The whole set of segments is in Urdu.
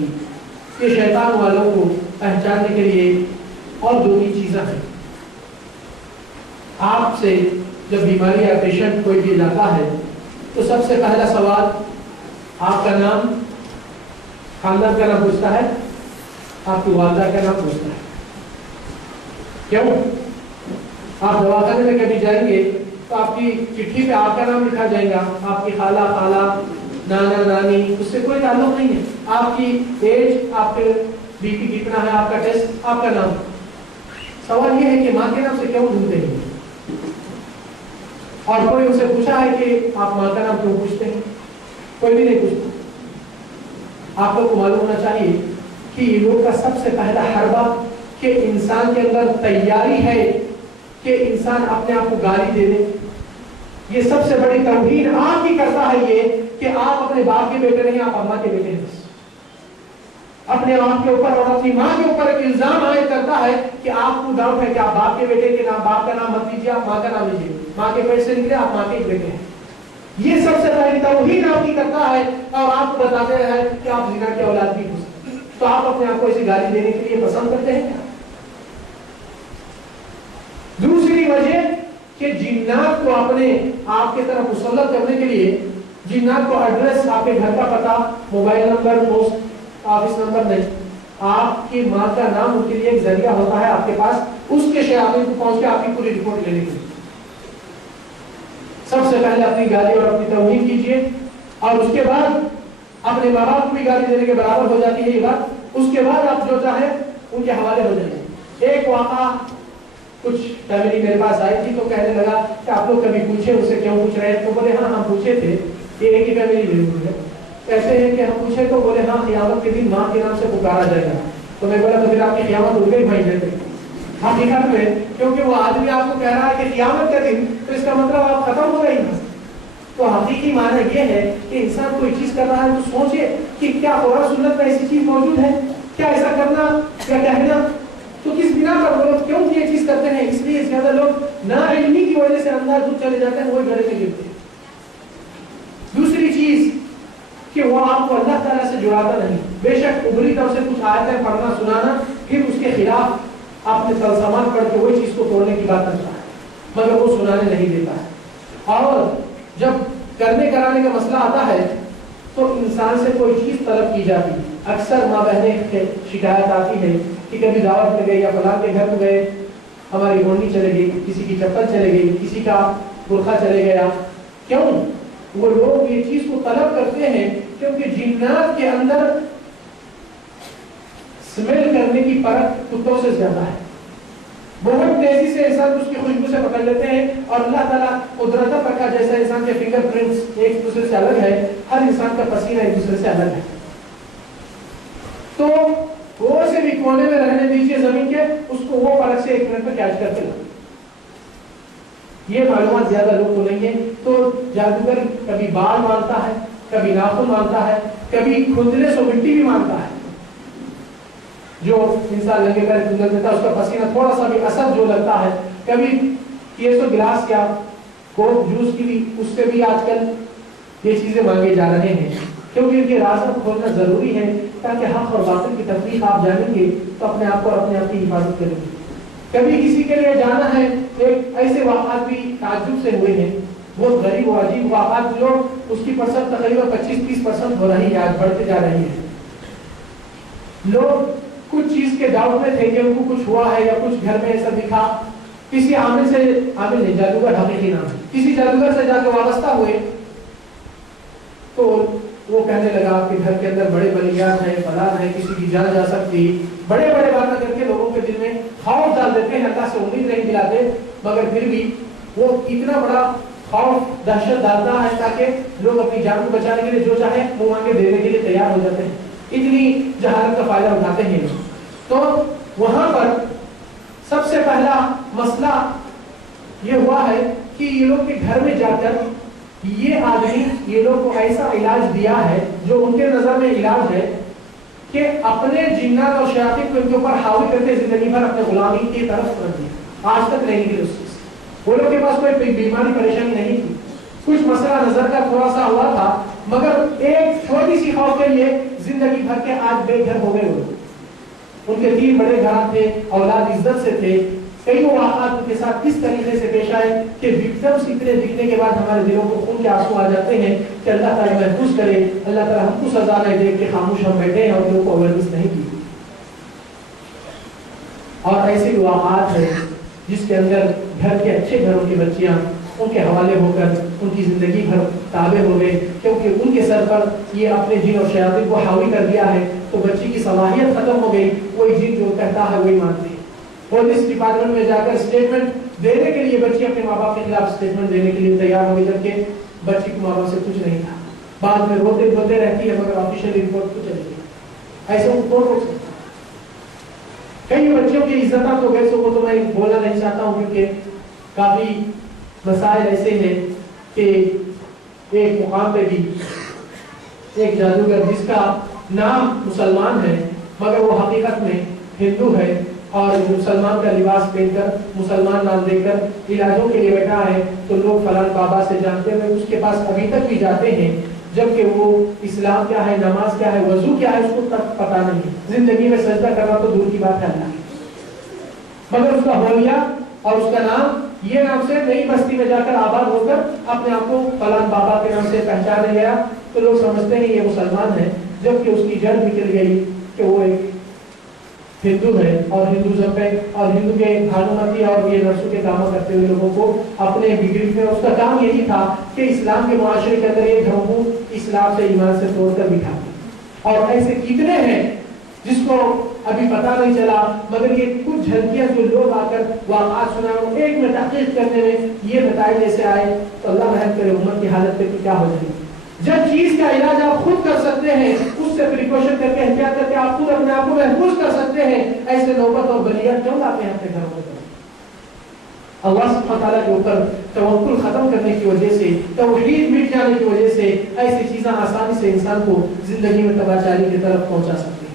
کی. یہ شیطان والوں کو پہچاننے کے لیے اور 2 چیزیں ہیں. آپ سے جب بیماری یا پیشنٹ کوئی بھی لاتا ہے تو سب سے پہلا سوال آپ کا نام، خاندان کا نام پوچھتا ہے، آپ کی والدہ کا نام پوچھتا ہے. کیوں؟ آپ دواخانے میں کبھی جائیں گے تو آپ کی چٹھی پہ آپ کا نام لکھا جائے گا، آپ کی خالہ، نانا، نانی، اس سے کوئی تعلق نہیں ہے. آپ کی ایج، آپ کے بی پی کتنا ہے، آپ کا ٹیسٹ، آپ کا نام. سوال یہ ہے کہ ماں کے نام سے کیوں ڈھونڈتے ہیں؟ اور کوئی ان سے پوچھا ہے کہ آپ ماں کا نام کیوں پوچھتے ہیں؟ کوئی بھی نہیں پوچھتا. آپ لوگ کو معلوم ہونا چاہیے کہ یہ لوگ کا سب سے پہلا حربہ کہ انسان کے اندر تیاری ہے کہ انسان اپنے آپ کو گالی دے دے. یہ سب سے بڑی توہین آپ ہی کرتا ہے یہ کہ آپ اپنے باپ کے بیٹے نہیں، آپ اماں کے بیٹے ہیں. اپنے آپ کے اوپر اور اپنی ماں کے اوپر ایک الزام عائد کرتا ہے کہ آپ کو ڈاؤٹ ہے کہ آپ باپ کے بیٹے کے نام، باپ کا نام مت لیجیے، آپ ماں کا نام لیجیے. ماں کے پیٹ سے نکلے، آپ ماں کے بیٹے ہیں. یہ سب سے بڑی توہین آپ کی کرتا ہے اور آپ کو بتاتے ہیں کہ آپ زنا کی اولاد بھی ہو سکتے. تو آپ اپنے آپ کو ایسی گالی دینے کے لیے پسند کرتے ہیں کیا؟ دوسری وجہ کہ جنات کو اپنے آپ کے طرف مسلط کرنے کے لیے جنات کو ایڈریس، آپ کے گھر کا پتہ، mobile number, post office number نہیں، آپ کی ماں کا نام ان کے لیے ایک ذریعہ ہوتا ہے آپ کے پاس اس کے شیاطین کو پہنچ کے آپ کی پوری رپورٹ لینے کے لیے. سب سے پہلے اپنی گالی اور اپنی توہین کیجیے اور اس کے بعد اپنے ماں باپ کو بھی گالی دینے کے برابر ہو جاتی ہے یہ بات. اس کے بعد آپ جو چاہیں ان کے حوالے ہو جائیں. ایک واقعہ کچھ فیملی میرے پاس آئی تھی تو کہنے لگا کہ آپ لوگ کبھی پوچھے ان سے کیوں پوچھ رہے ہیں؟ تو بولے ہاں ہم پوچھے تھے. یہ ایک ہی فیملی ضرور ہے. کیسے ہیں کہ ہم پوچھے تو بولے ہاں قیامت کے دن ماں کے نام سے پکارا جائے گا. تو میں بولا تو پھر آپ کی قیامت ہو گئی بھائی دیتے حقیقت میں، کیونکہ وہ آدمی آپ کو کہہ رہا ہے کہ قیامت کے دن، تو اس کا مطلب آپ ختم ہو رہی ہیں. تو حقیقی معنی یہ ہے کہ انسان کوئی چیز کر رہا ہے تو سوچے کہ کیا قرآن سنت میں ایسی چیز موجود ہے، کیا ایسا کرنا یا کہنا، تو کس بنا پر وہ لوگ کیوں یہ چیز کرتے ہیں. اس لیے زیادہ لوگ ناعلمی کی وجہ سے اندھا دودھ چلے جاتے ہیں، وہی گڑھے میں گرتے ہیں. دوسری چیز کہ وہ آپ کو اللہ تعالیٰ سے جڑاتا نہیں. بے شک اوپری طرف سے کچھ آیتیں پڑھنا سنانا، پھر اس کے خلاف آپ نے تلسمات پڑھ کے وہی چیز کو توڑنے کی بات کرتا ہے، مگر وہ سنانے نہیں دیتا ہے. اور جب کرنے کرانے کا مسئلہ آتا ہے تو انسان سے کوئی چیز طلب کی جاتی. اکثر ماں بہنیں شکایت آتی ہے کہ کبھی دعوت میں گئے یا فلاں کے گھر میں گئے، ہماری گھوڑی چلے گئی، کسی کی چپل چلے گئی، کسی کا برقع چلے گیا. کیوں؟ وہ لوگ یہ چیز کو طلب کرتے ہیں کیونکہ جنات کے اندر سمیل کرنے کی پرکھ کتوں سے زیادہ ہے. بہت تیزی سے انسان اس کی خوشبو سے پکڑ لیتے ہیں اور اللہ تعالیٰ قدرت رکھا جیسا انسان کے فنگر پرنٹس ایک دوسرے سے الگ ہے، ہر انسان کا پسینہ ایک دوسرے سے الگ ہے. تو وہ سے بھی کونے میں رہنے دیجیے زمین کے، اس کو وہ پرکھ سے 1 منٹ میں کیچ کر کے لاؤ. یہ معلومات زیادہ لوگ کو نہیں ہے. تو جادوگر کبھی بال مانتا ہے، کبھی ناخن مانتا ہے، کبھی کھندنے سے مٹی بھی مانتا ہے. جو انسان لگے کر کھندن دیتا ہے اس کا پسینہ تھوڑا سا بھی اثر جو لگتا ہے، کبھی کیسو گلاس کیا کوک جوس کی بھی، اس سے بھی آج کل یہ چیزیں مانگے جا رہے ہیں. کیونکہ ان کے راز کو کھولنا ضروری ہے تاکہ حق اور باطل کی تفریق آپ جانیں گے تو اپنے آپ کو اور اپنے آپ کی حفاظت کریں گے. کبھی کسی کے لیے جانا ہے، ایک ایسے واقعات بھی تعجب سے ہوئے ہیں، بہت غریب و عجیب واقعات، لوگ اس کی پرسنٹ تقریباً 25-30% ہو رہی ہے، آج بڑھتے جا رہی ہے. لوگ کچھ چیز کے ڈاؤٹ میں تھے کہ ان کو کچھ ہوا ہے یا کچھ گھر میں ایسا دکھا، کسی عامل سے، عامل نہیں جادوگر حقیقی نام، کسی جادوگر سے جا کے وابستہ ہوئے تو وہ کہنے لگا آپ کے گھر کے اندر بڑے بلیات ہیں، فلان ہے، کسی کی جان جا سکتی، بڑے بڑے باتیں کر کے لوگوں کے دل میں خوف ڈال دیتے ہیں، اللہ سے امید نہیں دلاتے، مگر پھر بھی وہ اتنا بڑا خوف دہشت ڈالتا ہے تاکہ لوگ اپنی جان کو بچانے کے لیے جو چاہے وہ مانگے دینے کے لیے تیار ہو جاتے ہیں. اتنی جہالت کا فائدہ اٹھاتے ہیں. تو وہاں پر سب سے پہلا مسئلہ یہ ہوا ہے کہ یہ لوگ کے گھر میں جا کر یہ آدمی یہ لوگ کو ایسا علاج دیا ہے جو ان کے نظر میں علاج ہے کہ اپنے جنات اور شیاطین کو ان کے اوپر حاوی کرتے زندگی بھر اپنے غلامی کی طرف رکھ دیا. آج تک نہیں گئے اس چیز. وہ لوگ کے پاس کوئی بیماری پریشانی نہیں تھی، کچھ مسئلہ نظر کا تھوڑا سا ہوا تھا، مگر ایک چھوٹی سی خوف کے لیے زندگی بھر کے آج بے گھر ہو گئے وہ. ان کے 3 بڑے گھر تھے، اولاد عزت سے تھے. کئی واقعات ان کے ساتھ کس طریقے سے پیش آئے کہ وکٹمس اتنے دکھنے کے بعد ہمارے دلوں کو خون کے آنسو آ جاتے ہیں کہ اللہ تعالیٰ محفوظ کرے، اللہ تعالیٰ ہم کو سزا نہ دے کہ خاموش ہم بیٹھے ہیں اور دلوں کو اویئرنیس نہیں کی. اور ایسے واقعات ہیں جس کے اندر گھر کے اچھے گھروں کی بچیاں ان کے حوالے ہو کر ان کی زندگی بھر تابع ہو گئے، کیونکہ ان کے سر پر یہ اپنے جن اور شیاطین کو حاوی کر دیا ہے تو بچی کی صلاحیت ختم ہو گئی. وہی جن جو کہتا ہے وہی مانتی ہے. پولیس ڈپارٹمنٹ میں جا کر اسٹیٹمنٹ دینے کے لیے بچی اپنے ماں باپ کے خلاف اسٹیٹمنٹ دینے کے لیے تیار ہو گئی، جبکہ بچی کو ماں باپ سے کچھ نہیں تھا. بعد میں روتے روتے رہتی ہے مگر آفیشیل رپورٹ کو چلی گئی. ایسے وہ کون روک سکتا؟ کئی بچوں کی عزتیں تو ویسے وہ تو میں بولنا نہیں چاہتا ہوں کیونکہ کافی مسائل ایسے ہیں کہ ایک مقام پہ بھی ایک جادوگر جس کا نام مسلمان ہے مگر وہ حقیقت میں ہندو ہے اور مسلمان کا لباس پہن کر مسلمان نام دے کر علاجوں کے لیے بیٹھا ہے تو لوگ فلاں بابا سے جانتے ہوئے اس کے پاس ابھی تک بھی جاتے ہیں، جبکہ وہ اسلام کیا ہے، نماز کیا ہے، وضو کیا ہے اس کو تک پتا نہیں. زندگی میں سجدہ کرنا تو دور کی بات ہے اللہ کی، مگر اس کا حلیہ اور اس کا نام یہ نام سے نئی بستی میں جا کر آباد ہو کر اپنے آپ کو فلاں بابا کے نام سے پہچانے گیا تو لوگ سمجھتے ہیں یہ مسلمان ہے، جبکہ اس کی جڑ نکل گئی کہ وہ ایک ہندو ہے اور ہندوزم پہ اور ہندو کے بھانومتی اور یہ نرسوں کے کاموں کرتے ہوئے لوگوں کو اپنے بگڑ میں اس کا کام یہی تھا کہ اسلام کے معاشرے کے اندر یہ گھروں کو اسلام سے ایمان سے توڑ کر بٹھا. اور ایسے کتنے ہیں جس کو ابھی پتا نہیں چلا مگر یہ کچھ جھلکیاں جو لوگ آ کر واقعات سنا ایک میں تحقیق کرنے میں یہ نتائج ایسے آئے تو اللہ رحم کرے امت کی حالت پہ کیا ہو جائے. جب چیز کا علاج آپ خود کر سکتے ہیں اس سے پریکاشن کر کے احتیاط کر کے آپ خود اپنے آپ کو محفوظ کر سکتے ہیں، ایسے نوبت اور بلیات کیوں لاتے ہیں اپنے گھروں میں؟ اللہ سبحانہ تعالیٰ کے اوپر توکل ختم کرنے کی وجہ سے، توحید مٹ جانے کی وجہ سے ایسی چیزیں آسانی سے انسان کو زندگی میں تباہ چاری کی طرف پہنچا سکتی ہیں.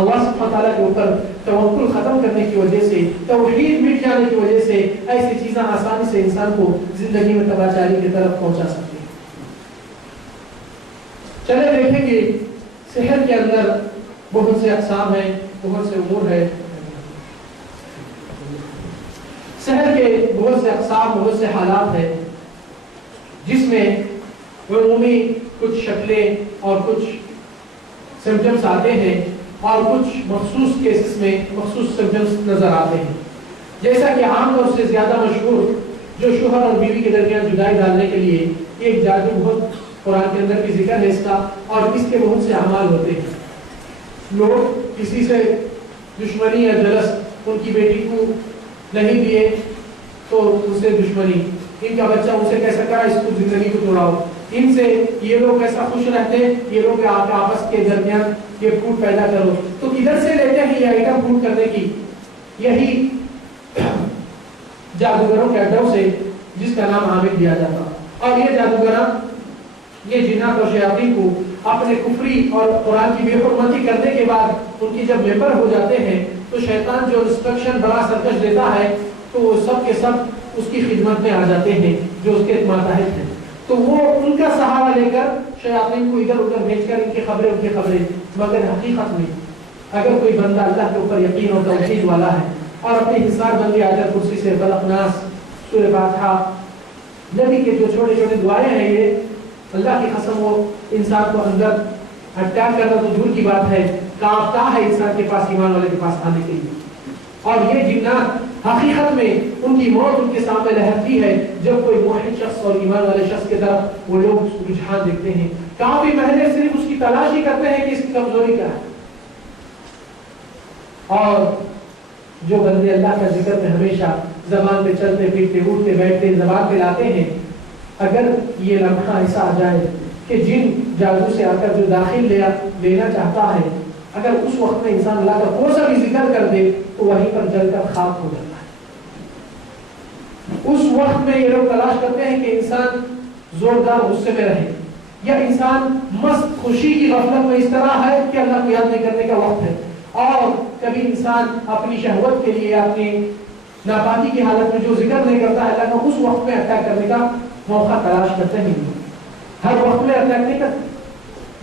اللہ سبحانہ تعالیٰ کے اوپر توکل ختم کرنے کی وجہ سے، توحید مٹ جانے کی وجہ سے ایسی چیزیں آسانی سے انسان کو زندگی میں تباہ چاری کی طرف پہنچا سکتی ہیں. چلے دیکھیں گے سحر کے اندر بہت سے اقسام ہیں، بہت سے امور ہے. سحر کے بہت سے اقسام، بہت سے حالات ہیں جس میں عمومی کچھ شکلیں اور کچھ سمپٹمس آتے ہیں اور کچھ مخصوص کیسز میں مخصوص سمپٹمس نظر آتے ہیں. جیسا کہ عام طور سے زیادہ مشہور جو شوہر اور بیوی کے درمیان جدائی ڈالنے کے لیے ایک جادو بہت قرآن کے اندر بھی ذکر ہے اس کا اور اس کے بہت سے اعمال ہوتے ہیں. لوگ کسی سے دشمنی یا جلس ان کی بیٹی کو نہیں دیے تو ان سے دشمنی، ان کا بچہ ان سے کیسا کرا اس کو زندگی کو توڑاؤ، ان سے یہ لوگ ایسا خوش رہتے یہ لوگ آپس کے درمیان یہ پھوٹ پیدا کرو. تو کدھر سے لیتے ہیں یہ آئٹم پھوٹ کرنے کی؟ یہی جادوگروں کے اڈوں سے جس کا نام عامل دیا جاتا. اور یہ جادوگران یہ جنات اور شیاطین کو اپنے کفری اور قرآن کی بے حرمتی کرنے کے بعد ان کی جب ممبر ہو جاتے ہیں تو شیطان جو انسٹرکشن بڑا سرکش دیتا ہے تو وہ سب کے سب اس کی خدمت میں آ جاتے ہیں جو اس کے ماتحت ہیں. تو وہ ان کا سہارا لے کر شیاطین کو ادھر ادھر بھیج کر ان کی خبریں مگر حقیقت میں اگر کوئی بندہ اللہ کے اوپر یقین اور توحید والا ہے اور اپنی حصار بندی آیت کرسی سے فلق ناس سورہ فاتحہ نبی کے جو چھوٹے چھوٹے دعائیں ہیں یہ اللہ کی قسم وہ انسان کو اندر اٹیک کرنا تو دور کی بات ہے، کانپتا ہے انسان کے پاس ایمان والے کے پاس آنے کے لیے. اور یہ جنات حقیقت میں ان کی موت ان کے سامنے لہرتی ہے جب کوئی موحد شخص اور ایمان والے شخص کی طرف وہ لوگ رجحان دیکھتے ہیں. کافی محلے صرف اس کی تلاش ہی کرتے ہیں کہ اس کی کمزوری کیا ہے. اور جو بندے اللہ کا ذکر میں ہمیشہ زبان پہ چلتے پھرتے اٹھتے بیٹھتے زبان پہ لاتے ہیں، اگر یہ لمحہ ایسا آ جائے کہ جن جادو سے آ کر جو داخل لینا چاہتا ہے اگر اس وقت میں انسان اللہ کا کوئی سا بھی ذکر کر دے تو وہیں پر جل کر خاک ہو جاتا ہے. اس وقت میں یہ لوگ تلاش کرتے ہیں کہ انسان زوردار غصے میں رہے یا انسان مست خوشی کی غفلت میں اس طرح ہے کہ اللہ کو یاد نہیں کرنے کا وقت ہے، اور کبھی انسان اپنی شہوت کے لیے اپنی ناپاکی کی حالت میں جو ذکر نہیں کرتا ہے اللہ کا اس وقت میں اٹیک کرنے کا موقع تلاش کرتے ہیں. ہر وقت میں اٹیک نہیں کرتے.